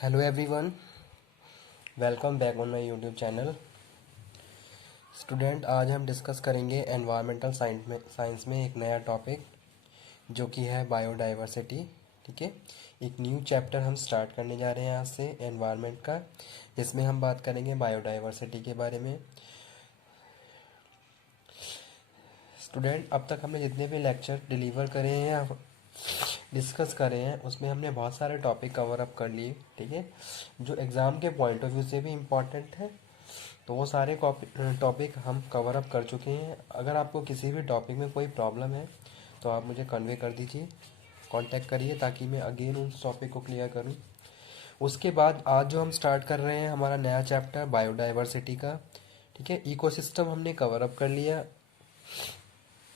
Hello everyone, welcome back on my YouTube channel. Student, आज हम discuss करेंगे environmental science में एक नया टॉपिक जो कि है बायोडाइवर्सिटी। ठीक है, एक न्यू चैप्टर हम स्टार्ट करने जा रहे हैं आज से एनवायरनमेंट का, जिसमें हम बात करेंगे बायोडाइवर्सिटी के बारे में। स्टूडेंट, अब तक हमने जितने भी लेक्चर डिलीवर करे हैं, डिस्कस करे हैं, उसमें हमने बहुत सारे टॉपिक कवर अप कर लिए। ठीक है, जो एग्ज़ाम के पॉइंट ऑफ व्यू से भी इम्पॉर्टेंट है, तो वो सारे टॉपिक हम कवर अप कर चुके हैं। अगर आपको किसी भी टॉपिक में कोई प्रॉब्लम है तो आप मुझे कन्वे कर दीजिए, कांटेक्ट करिए, ताकि मैं अगेन उस टॉपिक को क्लियर करूं। उसके बाद आज जो हम स्टार्ट कर रहे हैं हमारा नया चैप्टर बायोडाइवर्सिटी का। ठीक है, इकोसिस्टम हमने कवर अप कर लिया।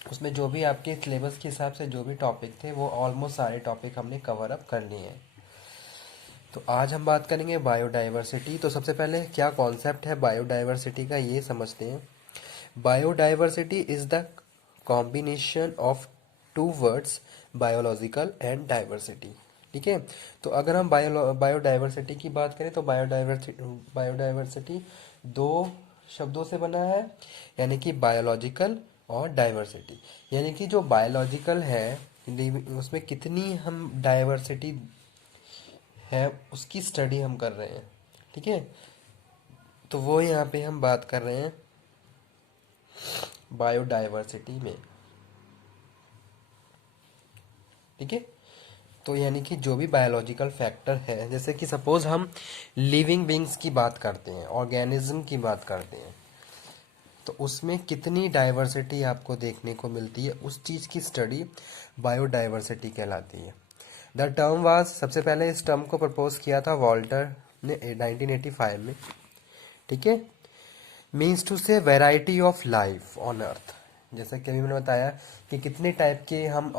उसमें जो भी आपके सिलेबस के हिसाब से जो भी टॉपिक थे वो ऑलमोस्ट सारे टॉपिक हमने कवर अप कर लिए हैं। तो आज हम बात करेंगे बायोडाइवर्सिटी। तो सबसे पहले क्या कॉन्सेप्ट है बायोडाइवर्सिटी का, ये समझते हैं। Biodiversity is the combination of two words, biological and diversity. ठीक है, तो अगर हम बायोडाइवर्सिटी की बात करें तो बायोडाइवर्सिटी दो शब्दों से बना है, यानी कि बायोलॉजिकल और डाइवर्सिटी। यानी कि जो बायोलॉजिकल है उसमें कितनी हम डाइवर्सिटी है उसकी स्टडी हम कर रहे हैं। ठीक है, तो वो यहाँ पे हम बात कर रहे हैं बायोडाइवर्सिटी में। ठीक है, तो यानी कि जो भी बायोलॉजिकल फैक्टर है, जैसे कि सपोज हम लिविंग बींग्स की बात करते हैं, ऑर्गेनिज्म की बात करते हैं, तो उसमें कितनी डाइवर्सिटी आपको देखने को मिलती है, उस चीज़ की स्टडी बायोडाइवर्सिटी कहलाती है। द टर्म वाज, सबसे पहले इस टर्म को प्रपोज किया था वॉल्टर ने 1985 में। ठीक है, मीन्स टू से variety of life on earth. जैसे कि अभी मैंने बताया कि कितने टाइप के हम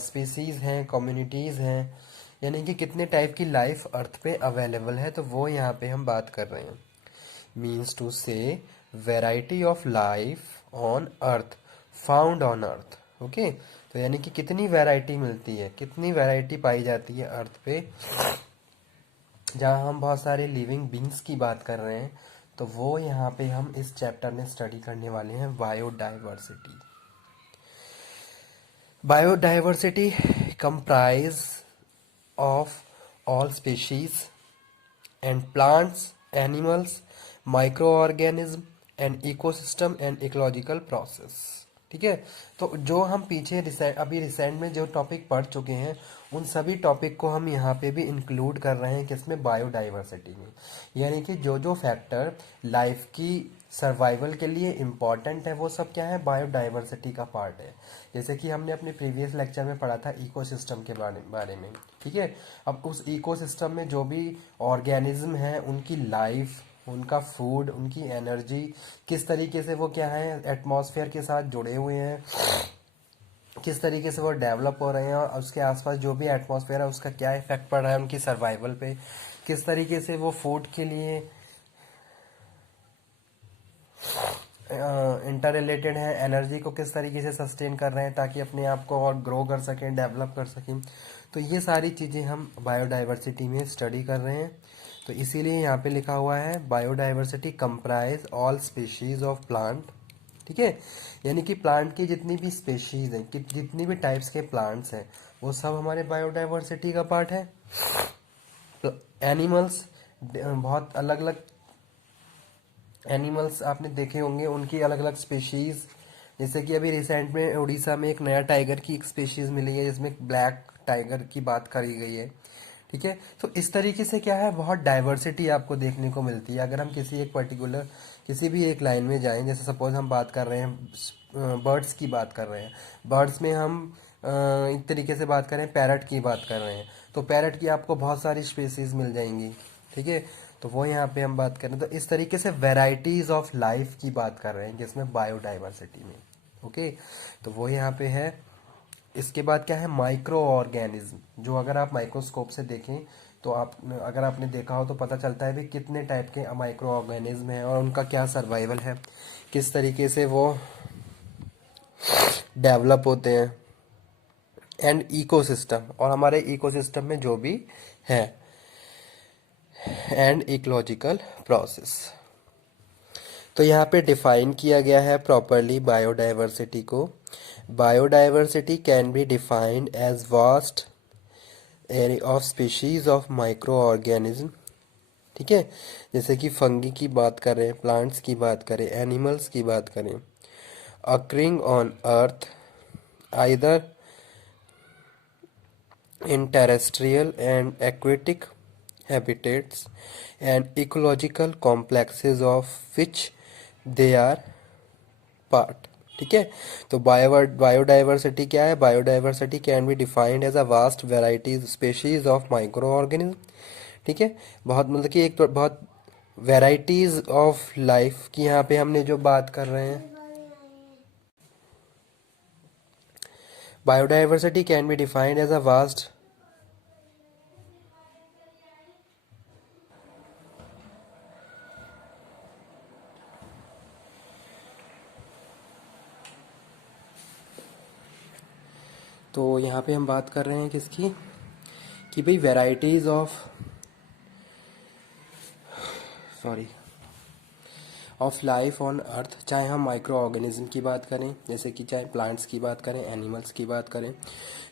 स्पीसीज हैं, कम्युनिटीज़ हैं, यानी कि कितने टाइप की लाइफ अर्थ पे अवेलेबल है, तो वो यहाँ पे हम बात कर रहे हैं। मीन्स टू से variety of life on earth, found on earth. Okay, तो यानी कि कितनी वैरायटी मिलती है, कितनी वैरायटी पाई जाती है अर्थ पे, जहाँ हम बहुत सारे लिविंग बींग्स की बात कर रहे हैं, तो वो यहाँ पे हम इस चैप्टर में स्टडी करने वाले हैं biodiversity. Biodiversity comprise of all species and plants, animals, microorganism and ecosystem and ecological process। ठीक है, तो जो हम पीछे अभी रिसेंट में जो टॉपिक पढ़ चुके हैं, उन सभी टॉपिक को हम यहाँ पे भी इंक्लूड कर रहे हैं किसमें, बायोडाइवर्सिटी में। यानी कि जो जो फैक्टर लाइफ की सर्वाइवल के लिए इम्पॉर्टेंट है, वो सब क्या है, बायोडाइवर्सिटी का पार्ट है। जैसे कि हमने अपने प्रीवियस लेक्चर में पढ़ा था इकोसिस्टम के बारे में। ठीक है, अब उस इकोसिस्टम में जो भी ऑर्गेनिज्म है, उनकी लाइफ, उनका फूड, उनकी एनर्जी, किस तरीके से वो क्या है, एटमॉस्फेयर के साथ जुड़े हुए हैं, किस तरीके से वो डेवलप हो रहे हैं, और उसके आसपास जो भी एटमॉस्फेयर है उसका क्या इफेक्ट पड़ रहा है उनकी सर्वाइवल पे, किस तरीके से वो फूड के लिए इंटर रिलेटेड है, एनर्जी को किस तरीके से सस्टेन कर रहे हैं ताकि अपने आप को और ग्रो कर सकें, डेवलप कर सकें। तो ये सारी चीज़ें हम बायोडाइवर्सिटी में स्टडी कर रहे हैं। तो इसीलिए यहाँ पे लिखा हुआ है biodiversity comprise all species of plant. ठीक है, यानी कि प्लांट की जितनी भी स्पेशीज हैं, जितनी भी टाइप्स के प्लांट्स हैं, वो सब हमारे बायोडाइवर्सिटी का पार्ट है। एनिमल्स, बहुत अलग अलग एनिमल्स आपने देखे होंगे, उनकी अलग अलग स्पेशीज। जैसे कि अभी रिसेंट में उड़ीसा में एक नया टाइगर की एक स्पेशीज मिली है, जिसमें ब्लैक टाइगर की बात करी गई है। ठीक है, तो इस तरीके से क्या है, बहुत डाइवर्सिटी आपको देखने को मिलती है। अगर हम किसी एक पर्टिकुलर, किसी भी एक लाइन में जाएं, जैसे सपोज हम बात कर रहे हैं बर्ड्स की बात कर रहे हैं, बर्ड्स में हम एक तरीके से बात करें, पैरट की बात कर रहे हैं, तो पैरट की आपको बहुत सारी स्पेसीज मिल जाएंगी। ठीक है, तो वो यहाँ पे हम बात करें तो इस तरीके से वेराइटीज ऑफ लाइफ की बात कर रहे हैं जिसमें बायोडाइवर्सिटी में। ओके, तो वो यहाँ पे है। इसके बाद क्या है, माइक्रो ऑर्गेनिज्म, जो अगर आप माइक्रोस्कोप से देखें तो आप, अगर आपने देखा हो तो पता चलता है भी कितने टाइप के माइक्रो ऑर्गेनिज्म हैं और उनका क्या सर्वाइवल है, किस तरीके से वो डेवलप होते हैं। एंड इकोसिस्टम, और हमारे इकोसिस्टम में जो भी है, एंड इकोलॉजिकल प्रोसेस। तो यहाँ पे डिफाइन किया गया है प्रॉपरली बायोडाइवर्सिटी को। Biodiversity can be defined as vast area of species of micro organism. ठीक है, जैसे कि फंगी की बात करें, प्लांट्स की बात करें, एनिमल्स की बात करें, occurring on earth either in terrestrial and aquatic habitats and ecological complexes of which they are part। ठीक है, तो बायोडाइवर्सिटी क्या है? Biodiversity can be defined as a vast varieties species of micro organism. ठीक है, बहुत मतलब कि एक तो बहुत वेराइटीज ऑफ लाइफ की यहाँ पे हमने जो बात कर रहे हैं। Biodiversity can be defined as a vast तो यहाँ पे हम बात कर रहे हैं किसकी, कि भाई varieties of life on earth, चाहे हम माइक्रो ऑर्गेनिज्म की बात करें, जैसे कि चाहे प्लांट्स की बात करें, एनिमल्स की बात करें,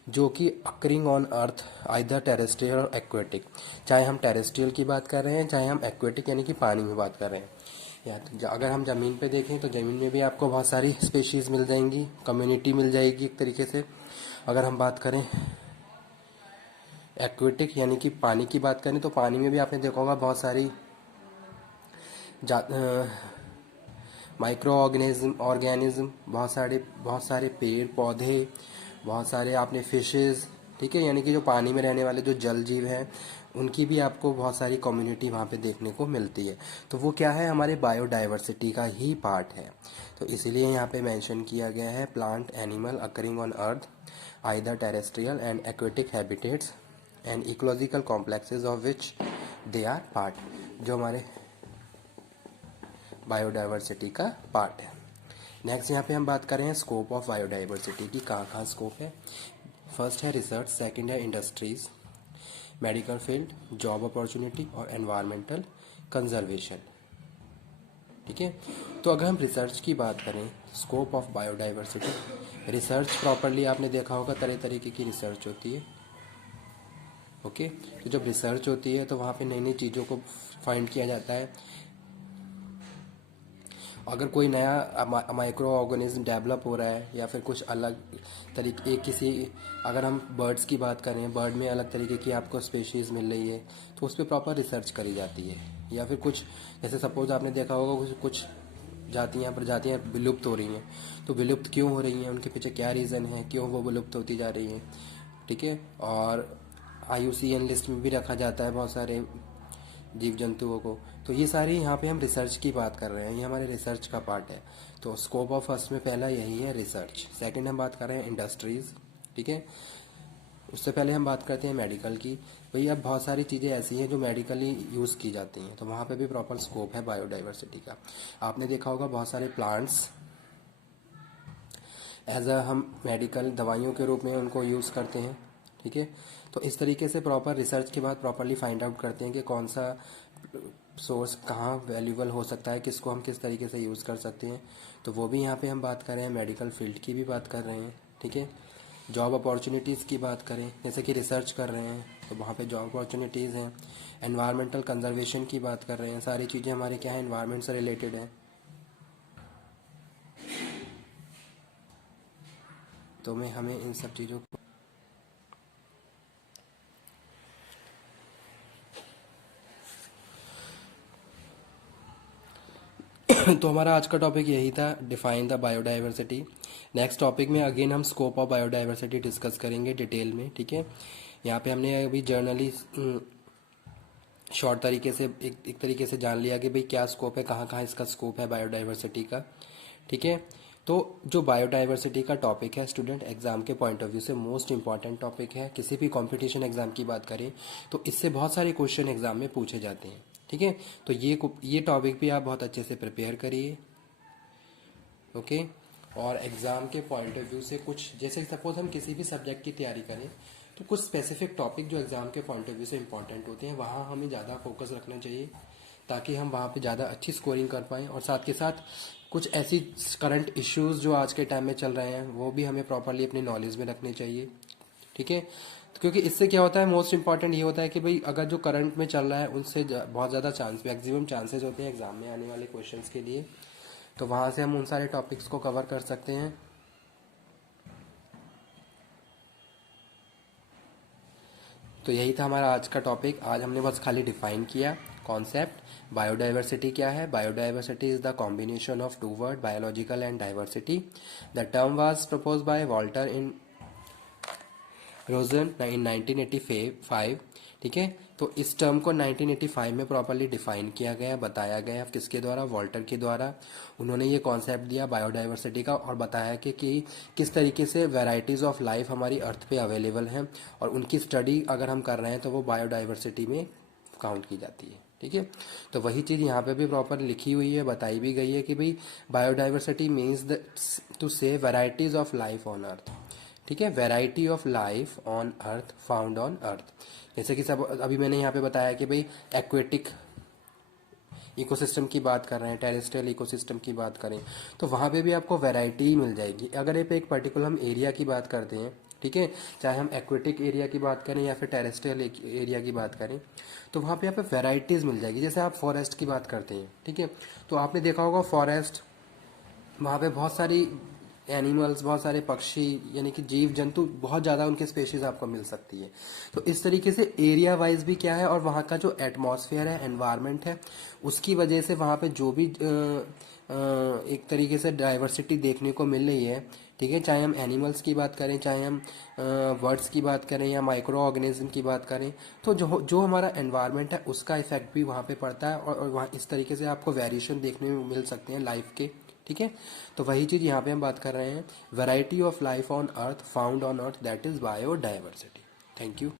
जो कि occurring on earth either terrestrial और एक्वेटिक। चाहे हम टेरेस्ट्रियल की बात कर रहे हैं, चाहे हम एक्वेटिक यानी कि पानी में बात कर रहे हैं। या तो अगर हम ज़मीन पे देखें तो ज़मीन में भी आपको बहुत सारी स्पेशीज़ मिल जाएंगी, कम्युनिटी मिल जाएगी एक तरीके से। अगर हम बात करें एक्वेटिक यानी कि पानी की बात करें, तो पानी में भी आपने देखा होगा बहुत सारी माइक्रो ऑर्गेनिज्म, बहुत सारे पेड़ पौधे, बहुत सारे आपने फिशेस। ठीक है, यानी कि जो पानी में रहने वाले जो जल जीव हैं, उनकी भी आपको बहुत सारी कम्युनिटी वहाँ पे देखने को मिलती है। तो वो क्या है? हमारे बायोडाइवर्सिटी का ही पार्ट है। तो इसीलिए यहाँ पे मेंशन किया गया है plant animal occurring on earth either terrestrial and aquatic habitats and ecological complexes of which they are part, जो हमारे बायोडाइवर्सिटी का पार्ट है। नेक्स्ट यहाँ पे हम बात करें स्कोप ऑफ बायोडाइवर्सिटी की, कहाँ कहाँ स्कोप है। फर्स्ट है रिसर्च, सेकंड है industries, medical field, job opportunity और एनवायरमेंटल कंजर्वेशन। ठीक है, तो अगर हम रिसर्च की बात करें, scope of biodiversity, research properly आपने देखा होगा तरह तरीके की रिसर्च होती है। ओके, तो जब रिसर्च होती है तो वहाँ पे नई नई चीज़ों को फाइंड किया जाता है। अगर कोई नया माइक्रो ऑर्गेनिज्म डेवलप हो रहा है या फिर कुछ अलग तरीके किसी, अगर हम बर्ड्स की बात करें, बर्ड में अलग तरीके की आपको स्पेशीज़ मिल रही है, तो उस पर प्रॉपर रिसर्च करी जाती है। या फिर कुछ जैसे सपोज आपने देखा होगा कुछ प्रजातियाँ विलुप्त हो रही हैं, तो विलुप्त क्यों हो रही हैं, उनके पीछे क्या रीज़न है, क्यों वो विलुप्त होती जा रही हैं। ठीक है, और IUCN लिस्ट में भी रखा जाता है बहुत सारे जीव जंतुओं को। तो ये सारी यहाँ पे हम रिसर्च की बात कर रहे हैं, ये हमारे रिसर्च का पार्ट है। तो स्कोप ऑफ फर्स्ट में पहला यही है रिसर्च। सेकंड हम बात कर रहे हैं इंडस्ट्रीज़। ठीक है, उससे पहले हम बात करते हैं मेडिकल की। भाई अब बहुत सारी चीज़ें ऐसी हैं जो मेडिकली यूज़ की जाती हैं, तो वहाँ पे भी प्रॉपर स्कोप है बायोडाइवर्सिटी का। आपने देखा होगा बहुत सारे प्लांट्स एज अ हम मेडिकल दवाइयों के रूप में उनको यूज़ करते हैं। ठीक है, तो इस तरीके से प्रॉपर रिसर्च के बाद प्रॉपरली फाइंड आउट करते हैं कि कौन सा सोर्स कहाँ वैल्यूबल हो सकता है, किसको हम किस तरीके से यूज़ कर सकते हैं। तो वो भी यहाँ पे हम बात कर रहे हैं, मेडिकल फील्ड की भी बात कर रहे हैं। ठीक है, जॉब अपॉर्चुनिटीज़ की बात करें, जैसे कि रिसर्च कर रहे हैं तो वहाँ पे जॉब अपॉर्चुनिटीज़ हैं। एनवायरमेंटल कंजर्वेशन की बात कर रहे हैं, सारी चीज़ें हमारे क्या है, एनवायरमेंट से रिलेटेड है। तो मैं हमें इन सब चीज़ों को तो हमारा आज का टॉपिक यही था, define the biodiversity. Next topic में अगेन हम स्कोप ऑफ बायोडाइवर्सिटी डिस्कस करेंगे डिटेल में। ठीक है, यहाँ पे हमने अभी जर्नली शॉर्ट तरीके से एक तरीके से जान लिया कि भाई क्या स्कोप है, कहाँ कहाँ इसका स्कोप है बायोडाइवर्सिटी का। ठीक है, तो जो बायोडाइवर्सिटी का टॉपिक है स्टूडेंट, एग्जाम के पॉइंट ऑफ व्यू से मोस्ट इंपॉर्टेंट टॉपिक है। किसी भी कंपटीशन एग्जाम की बात करें तो इससे बहुत सारे क्वेश्चन एग्जाम में पूछे जाते हैं। ठीक है, तो ये टॉपिक भी आप बहुत अच्छे से प्रिपेयर करिए। ओके, और एग्ज़ाम के पॉइंट ऑफ व्यू से कुछ, जैसे सपोज हम किसी भी सब्जेक्ट की तैयारी करें तो कुछ स्पेसिफिक टॉपिक जो एग्ज़ाम के पॉइंट ऑफ व्यू से इंपॉर्टेंट होते हैं वहाँ हमें ज़्यादा फोकस रखना चाहिए, ताकि हम वहाँ पे ज़्यादा अच्छी स्कोरिंग कर पाएँ। और साथ के साथ कुछ ऐसी करंट इश्यूज जो आज के टाइम में चल रहे हैं वो भी हमें प्रॉपरली अपनी नॉलेज में रखने चाहिए, ठीक है। तो क्योंकि इससे क्या होता है, मोस्ट इंपॉर्टेंट ये होता है कि भाई अगर जो करंट में चल रहा है उनसे बहुत ज़्यादा मैक्सिमम चांसेस होते हैं एग्जाम में आने वाले क्वेश्चंस के लिए, तो वहाँ से हम उन सारे टॉपिक्स को कवर कर सकते हैं। तो यही था हमारा आज का टॉपिक। आज हमने बस खाली डिफाइन किया कॉन्सेप्ट। बायोडाइवर्सिटी क्या है? Biodiversity is the combination of two word biological and diversity. The term was propose by Walter in Rosen in 1985, ठीक है। तो इस टर्म को 1985 में प्रॉपरली डिफाइन किया गया, बताया गया किसके द्वारा? वॉल्टर के द्वारा। उन्होंने ये कॉन्सेप्ट दिया बायोडाइवर्सिटी का और बताया कि किस तरीके से वैरायटीज़ ऑफ लाइफ हमारी अर्थ पे अवेलेबल हैं और उनकी स्टडी अगर हम कर रहे हैं तो वो बायोडाइवर्सिटी में काउंट की जाती है, ठीक है। तो वही चीज़ यहाँ पे भी प्रॉपर लिखी हुई है, बताई भी गई है कि भाई बायोडाइवर्सिटी मीन्स टू से varieties of life on earth, ठीक है। Variety of life on earth found on earth. जैसे कि सब अभी मैंने यहाँ पे बताया कि भाई एक्वेटिक इकोसिस्टम की बात कर रहे हैं, टेरेस्ट्रियल इकोसिस्टम की बात करें तो वहाँ पे भी आपको वैरायटी मिल जाएगी। अगर एक पर्टिकुलर हम एरिया की बात करते हैं, ठीक है, चाहे हम एक्वेटिक एरिया की बात करें या फिर टेरेस्ट्रियल एरिया की बात करें, तो वहाँ पे आप वैरायटीज़ मिल जाएगी। जैसे आप फॉरेस्ट की बात करते हैं, ठीक है, तो आपने देखा होगा फॉरेस्ट, वहाँ पे बहुत सारी एनिमल्स, बहुत सारे पक्षी यानी कि जीव जंतु, बहुत ज़्यादा उनके स्पेशीज आपको मिल सकती है। तो इस तरीके से एरिया वाइज भी क्या है, और वहाँ का जो एटमॉस्फेयर है, एनवायरनमेंट है, उसकी वजह से वहाँ पे जो भी एक तरीके से डाइवर्सिटी देखने को मिल रही है, ठीक है, चाहे हम एनिमल्स की बात करें, चाहे हम बर्ड्स की बात करें या माइक्रो ऑर्गेनिज्म की बात करें, तो जो जो हमारा एनवायरनमेंट है उसका इफेक्ट भी वहाँ पे पड़ता है और वहाँ इस तरीके से आपको वेरिएशन देखने में मिल सकते हैं लाइफ के, ठीक है। तो वही चीज़ यहाँ पे हम बात कर रहे हैं, variety of life on earth found on earth, that is biodiversity. Thank you.